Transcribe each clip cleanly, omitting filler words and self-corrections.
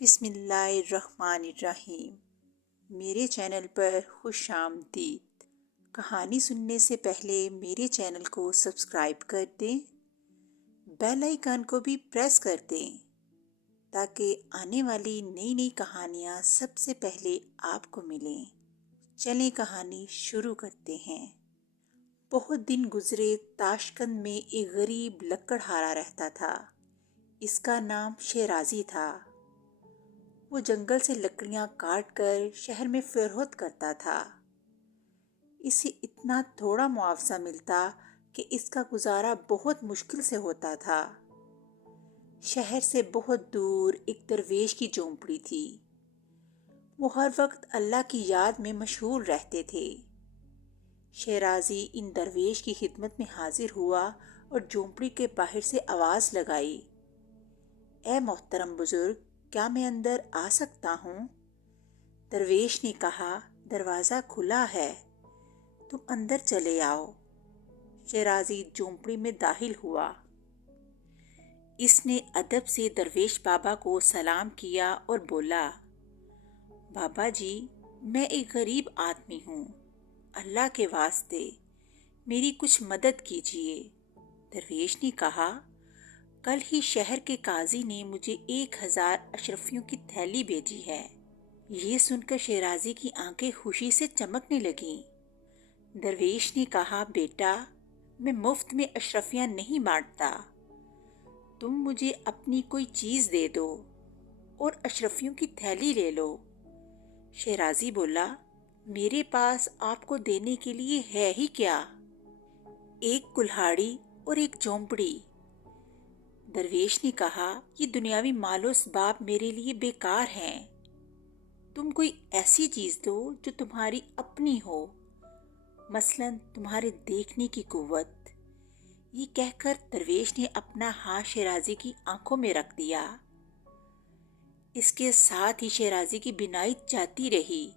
بسم اللہ الرحمن الرحیم۔ میرے چینل پر خوش آمدید۔ کہانی سننے سے پہلے میرے چینل کو سبسکرائب کر دیں، بیل آئیکن کو بھی پریس کر دیں تاکہ آنے والی نئی نئی کہانیاں سب سے پہلے آپ کو ملیں۔ چلیں کہانی شروع کرتے ہیں۔ بہت دن گزرے تاشقند میں ایک غریب لکڑہارا رہتا تھا۔ اس کا نام شیرازی تھا۔ وہ جنگل سے لکڑیاں کاٹ کر شہر میں فروخت کرتا تھا۔ اسے اتنا تھوڑا معاوضہ ملتا کہ اس کا گزارا بہت مشکل سے ہوتا تھا۔ شہر سے بہت دور ایک درویش کی جھونپڑی تھی۔ وہ ہر وقت اللہ کی یاد میں مشغول رہتے تھے۔ شیرازی ان درویش کی خدمت میں حاضر ہوا اور جھونپڑی کے باہر سے آواز لگائی، اے محترم بزرگ، کیا میں اندر آ سکتا ہوں؟ درویش نے کہا، دروازہ کھلا ہے، تم اندر چلے آؤ۔ شیرازی جھونپڑی میں داخل ہوا۔ اس نے ادب سے درویش بابا کو سلام کیا اور بولا، بابا جی، میں ایک غریب آدمی ہوں، اللہ کے واسطے میری کچھ مدد کیجیے۔ درویش نے کہا، کل ہی شہر کے قاضی نے مجھے 1000 اشرفیوں کی تھیلی بھیجی ہے۔ یہ سن کر شیرازی کی آنکھیں خوشی سے چمکنے لگیں۔ درویش نے کہا، بیٹا، میں مفت میں اشرفیاں نہیں بانٹتا، تم مجھے اپنی کوئی چیز دے دو اور اشرفیوں کی تھیلی لے لو۔ شیرازی بولا، میرے پاس آپ کو دینے کے لیے ہے ہی کیا؟ ایک کلہاڑی اور ایک جھونپڑی۔ درویش نے کہا، یہ دنیاوی مال و اسباب میرے لیے بیکار ہیں، تم کوئی ایسی چیز دو جو تمہاری اپنی ہو، مثلاً تمہارے دیکھنے کی قوت۔ یہ کہہ کر درویش نے اپنا ہاتھ شیرازی کی آنکھوں میں رکھ دیا۔ اس کے ساتھ ہی شیرازی کی بینائی جاتی رہی۔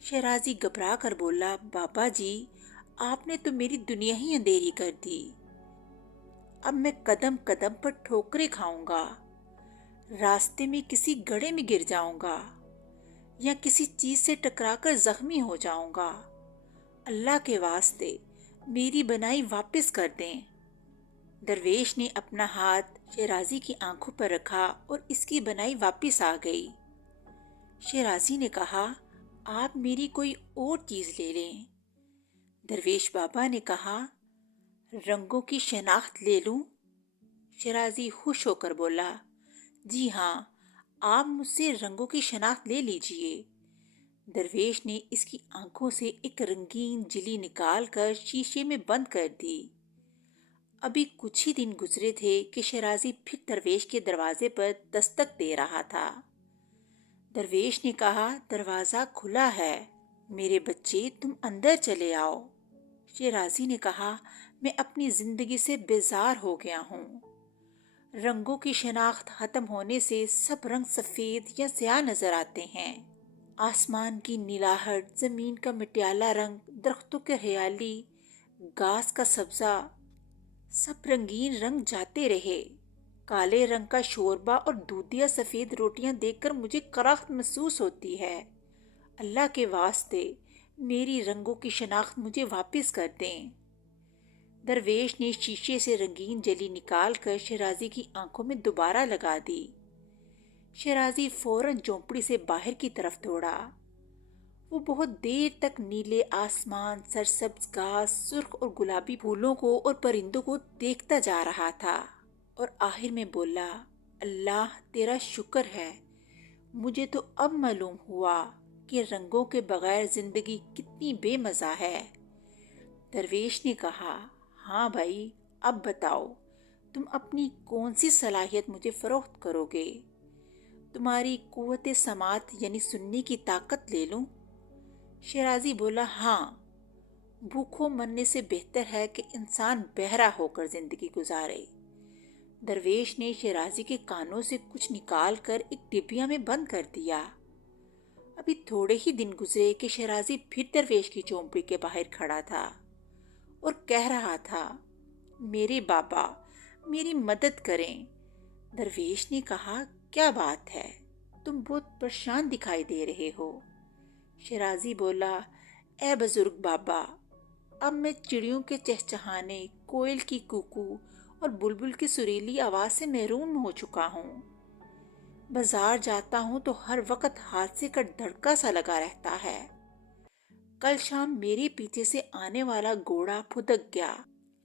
شیرازی گھبرا کر بولا، بابا جی، آپ نے تو میری دنیا ہی اندھیری کر دی۔ اب میں قدم قدم پر ٹھوکریں کھاؤں گا، راستے میں کسی گڑھے میں گر جاؤں گا یا کسی چیز سے ٹکرا کر زخمی ہو جاؤں گا۔ اللہ کے واسطے میری بنائی واپس کر دیں۔ درویش نے اپنا ہاتھ شیرازی کی آنکھوں پر رکھا اور اس کی بنائی واپس آ گئی۔ شیرازی نے کہا، آپ میری کوئی اور چیز لے لیں۔ درویش بابا نے کہا، رنگوں کی شناخت لے لوں؟ شیرازی خوش ہو کر بولا، جی ہاں، آپ مجھ سے رنگوں کی شناخت لے لیجئے۔ درویش نے اس کی آنکھوں سے ایک رنگین جلی نکال کر شیشے میں بند کر دی۔ ابھی کچھ ہی دن گزرے تھے کہ شیرازی پھر درویش کے دروازے پر دستک دے رہا تھا۔ درویش نے کہا، دروازہ کھلا ہے، میرے بچے، تم اندر چلے آؤ۔ شیرازی نے کہا، میں اپنی زندگی سے بیزار ہو گیا ہوں۔ رنگوں کی شناخت ختم ہونے سے سب رنگ سفید یا سیاہ نظر آتے ہیں۔ آسمان کی نیلاہٹ، زمین کا مٹیالہ رنگ، درختوں کی ہریالی، گھاس کا سبزہ، سب رنگین رنگ جاتے رہے۔ کالے رنگ کا شوربہ اور دودھیا سفید روٹیاں دیکھ کر مجھے کراہت محسوس ہوتی ہے۔ اللہ کے واسطے میری رنگوں کی شناخت مجھے واپس کر دیں۔ درویش نے شیشے سے رنگین جلی نکال کر شیرازی کی آنکھوں میں دوبارہ لگا دی۔ شیرازی فوراً جھونپڑی سے باہر کی طرف دوڑا۔ وہ بہت دیر تک نیلے آسمان، سرسبز گھاس، سرخ اور گلابی پھولوں کو اور پرندوں کو دیکھتا جا رہا تھا اور آخر میں بولا، اللہ تیرا شکر ہے، مجھے تو اب معلوم ہوا کہ رنگوں کے بغیر زندگی کتنی بے مزہ ہے۔ درویش نے کہا، ہاں بھائی، اب بتاؤ، تم اپنی کون سی صلاحیت مجھے فروخت کرو گے؟ تمہاری قوت سماعت یعنی سننے کی طاقت لے لوں؟ شیرازی بولا، ہاں، بھوکھوں مرنے سے بہتر ہے کہ انسان بہرا ہو کر زندگی گزارے۔ درویش نے شیرازی کے کانوں سے کچھ نکال کر ایک ڈبیا میں بند کر دیا۔ ابھی تھوڑے ہی دن گزرے کہ شیرازی پھر درویش کی جھونپڑی کے باہر کھڑا تھا اور کہہ رہا تھا، میرے بابا، میری مدد کریں۔ درویش نے کہا، کیا بات ہے؟ تم بہت پریشان دکھائی دے رہے ہو۔ شیرازی بولا، اے بزرگ بابا، اب میں چڑیوں کے چہچہانے، کوئل کی کوکو اور بلبل کی سریلی آواز سے محروم ہو چکا ہوں۔ بازار جاتا ہوں تو ہر وقت حادثے کا دھڑکا سا لگا رہتا ہے۔ کل شام میرے پیچھے سے آنے والا گھوڑا پھدک گیا۔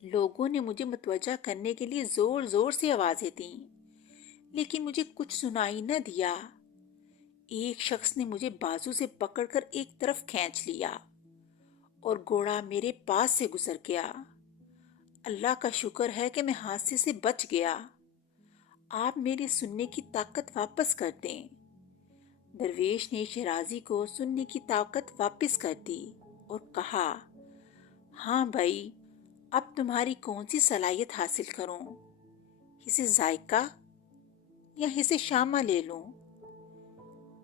لوگوں نے مجھے متوجہ کرنے کے لیے زور زور سے آوازیں دیں، لیکن مجھے کچھ سنائی نہ دیا۔ ایک شخص نے مجھے بازو سے پکڑ کر ایک طرف کھینچ لیا اور گھوڑا میرے پاس سے گزر گیا۔ اللہ کا شکر ہے کہ میں حادثے سے بچ گیا۔ آپ میری سننے کی طاقت واپس کر دیں۔ درویش نے شیرازی کو سننے کی طاقت واپس کر دی اور کہا، ہاں بھائی، اب تمہاری کون سی صلاحیت حاصل کروں؟ اسے ذائقہ یا اسے شامہ لے لوں؟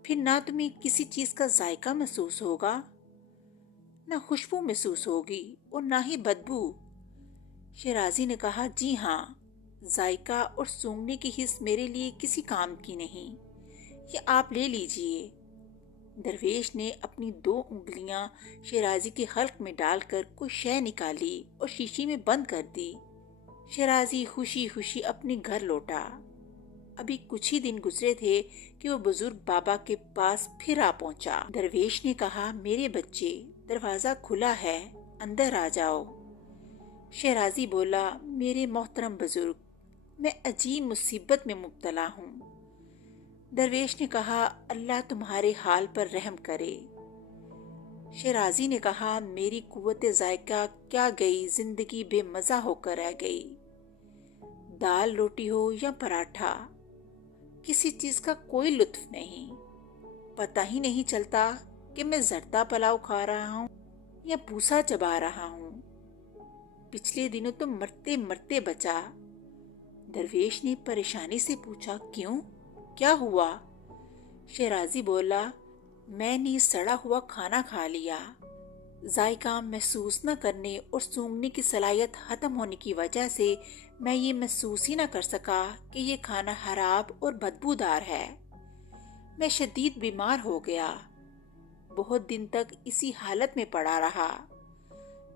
پھر نہ تمہیں کسی چیز کا ذائقہ محسوس ہوگا، نہ خوشبو محسوس ہوگی اور نہ ہی بدبو۔ شیرازی نے کہا، جی ہاں، ذائقہ اور سونگھنے کی حس میرے لیے کسی کام کی نہیں، یہ آپ لے لیجئے۔ درویش نے اپنی 2 انگلیاں شیرازی کے حلق میں ڈال کر کوئی شے نکالی اور شیشی میں بند کر دی۔ شیرازی خوشی خوشی اپنے گھر لوٹا۔ ابھی کچھ ہی دن گزرے تھے کہ وہ بزرگ بابا کے پاس پھر آ پہنچا۔ درویش نے کہا، میرے بچے، دروازہ کھلا ہے، اندر آ جاؤ۔ شیرازی بولا، میرے محترم بزرگ، میں عجیب مصیبت میں مبتلا ہوں۔ درویش نے کہا، اللہ تمہارے حال پر رحم کرے۔ شیرازی نے کہا، میری قوت ذائقہ کیا گئی، زندگی بے مزہ ہو کر رہ گئی۔ دال روٹی ہو یا پراٹھا، کسی چیز کا کوئی لطف نہیں۔ پتہ ہی نہیں چلتا کہ میں زردہ پلاؤ کھا رہا ہوں یا بھوسا چبا رہا ہوں۔ پچھلے دنوں تو مرتے مرتے بچا۔ درویش نے پریشانی سے پوچھا، کیوں؟ کیا ہوا؟ شیرازی بولا، میں نے سڑا ہوا کھانا کھا لیا۔ ذائقہ محسوس نہ کرنے اور سونگھنے کی صلاحیت ختم ہونے کی وجہ سے میں یہ محسوس ہی نہ کر سکا کہ یہ کھانا خراب اور بدبودار ہے۔ میں شدید بیمار ہو گیا، بہت دن تک اسی حالت میں پڑا رہا،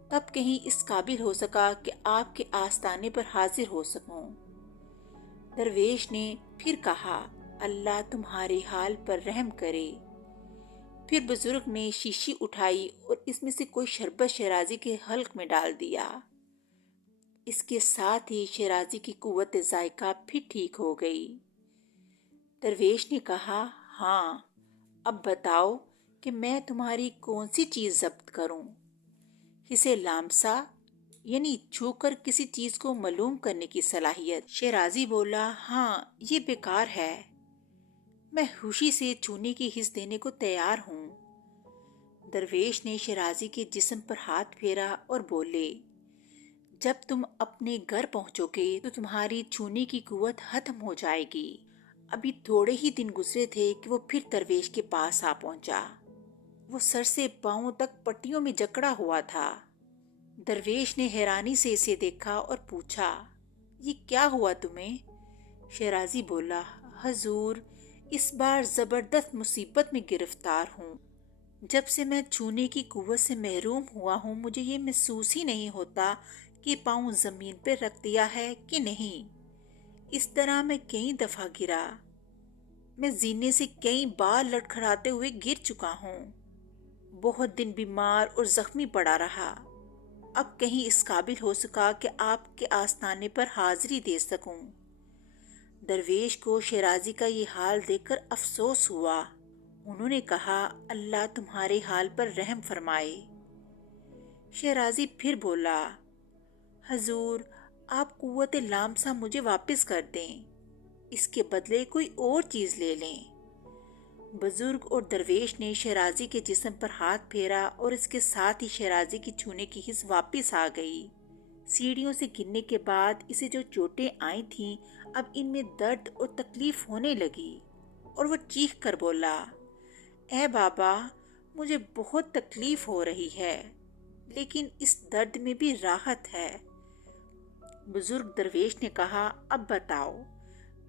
تب کہیں اس قابل ہو سکا کہ آپ کے آستانے پر حاضر ہو سکوں۔ درویش نے پھر کہا، اللہ تمہارے حال پر رحم کرے۔ پھر بزرگ نے شیشی اٹھائی اور اس میں سے کوئی شربت شیرازی کے حلق میں ڈال دیا۔ اس کے ساتھ ہی شیرازی کی قوت ذائقہ پھر ٹھیک ہو گئی۔ درویش نے کہا، ہاں، اب بتاؤ کہ میں تمہاری کون سی چیز ضبط کروں؟ اسے لامسا یعنی چھو کر کسی چیز کو معلوم کرنے کی صلاحیت۔ شیرازی بولا، ہاں، یہ بیکار ہے، میں خوشی سے چھونے کی حس دینے کو تیار ہوں۔ درویش نے شیرازی کے جسم پر ہاتھ پھیرا اور بولے، جب تم اپنے گھر پہنچو گے تو تمہاری چھونے کی قوت ختم ہو جائے گی۔ ابھی تھوڑے ہی دن گزرے تھے کہ وہ پھر درویش کے پاس آ پہنچا۔ وہ سر سے پاؤں تک پٹیوں میں جکڑا ہوا تھا۔ درویش نے حیرانی سے اسے دیکھا اور پوچھا، یہ کیا ہوا تمہیں؟ شیرازی بولا، حضور، اس بار زبردست مصیبت میں گرفتار ہوں۔ جب سے میں چھونے کی قوت سے محروم ہوا ہوں، مجھے یہ محسوس ہی نہیں ہوتا کہ پاؤں زمین پہ رکھ دیا ہے کہ نہیں۔ اس طرح میں کئی دفعہ گرا۔ میں زینے سے کئی بار لڑکھڑاتے ہوئے گر چکا ہوں۔ بہت دن بیمار اور زخمی پڑا رہا۔ اب کہیں اس قابل ہو سکا کہ آپ کے آستانے پر حاضری دے سکوں۔ درویش کو شیرازی کا یہ حال دیکھ کر افسوس ہوا۔ انہوں نے کہا، اللہ تمہارے حال پر رحم فرمائے۔ شیرازی پھر بولا، حضور، آپ قوت لامسا مجھے واپس کر دیں، اس کے بدلے کوئی اور چیز لے لیں۔ بزرگ اور درویش نے شیرازی کے جسم پر ہاتھ پھیرا اور اس کے ساتھ ہی شیرازی کی چھونے کی حس واپس آ گئی۔ سیڑھیوں سے گرنے کے بعد اسے جو چوٹیں آئی تھیں، اب ان میں درد اور تکلیف ہونے لگی اور وہ چیخ کر بولا، اے بابا، مجھے بہت تکلیف ہو رہی ہے، لیکن اس درد میں بھی راحت ہے۔ بزرگ درویش نے کہا، اب بتاؤ،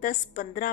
10-15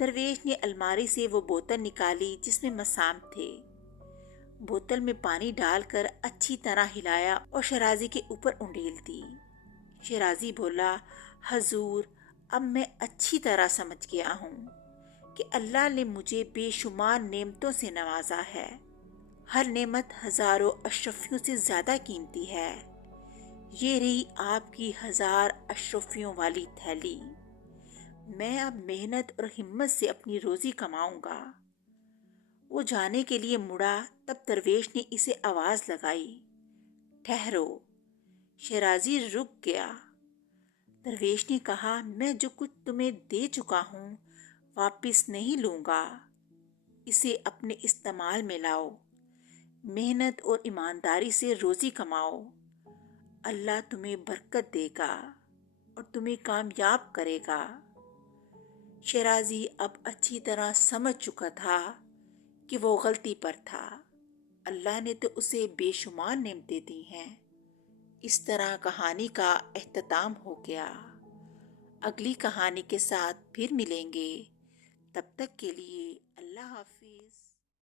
درویش نے الماری سے وہ بوتل نکالی جس میں مسام تھے۔ بوتل میں پانی ڈال کر اچھی طرح ہلایا اور شیرازی کے اوپر انڈیل دی۔ شیرازی بولا، حضور، اب میں اچھی طرح سمجھ گیا ہوں کہ اللہ نے مجھے بے شمار نعمتوں سے نوازا ہے۔ ہر نعمت ہزاروں اشرفیوں سے زیادہ قیمتی ہے۔ یہ رہی آپ کی 1000 اشرفیوں والی تھیلی۔ میں اب محنت اور ہمت سے اپنی روزی کماؤں گا۔ وہ جانے کے لیے مڑا، تب درویش نے اسے آواز لگائی، ٹھہرو۔ شیرازی رک گیا۔ درویش نے کہا، میں جو کچھ تمہیں دے چکا ہوں واپس نہیں لوں گا، اسے اپنے استعمال میں لاؤ۔ محنت اور ایمانداری سے روزی کماؤ، اللہ تمہیں برکت دے گا اور تمہیں کامیاب کرے گا۔ شیرازی اب اچھی طرح سمجھ چکا تھا کہ وہ غلطی پر تھا۔ اللہ نے تو اسے بے شمار نعمتیں دی ہیں۔ اس طرح کہانی کا اختتام ہو گیا۔ اگلی کہانی کے ساتھ پھر ملیں گے، تب تک کے لیے اللہ حافظ۔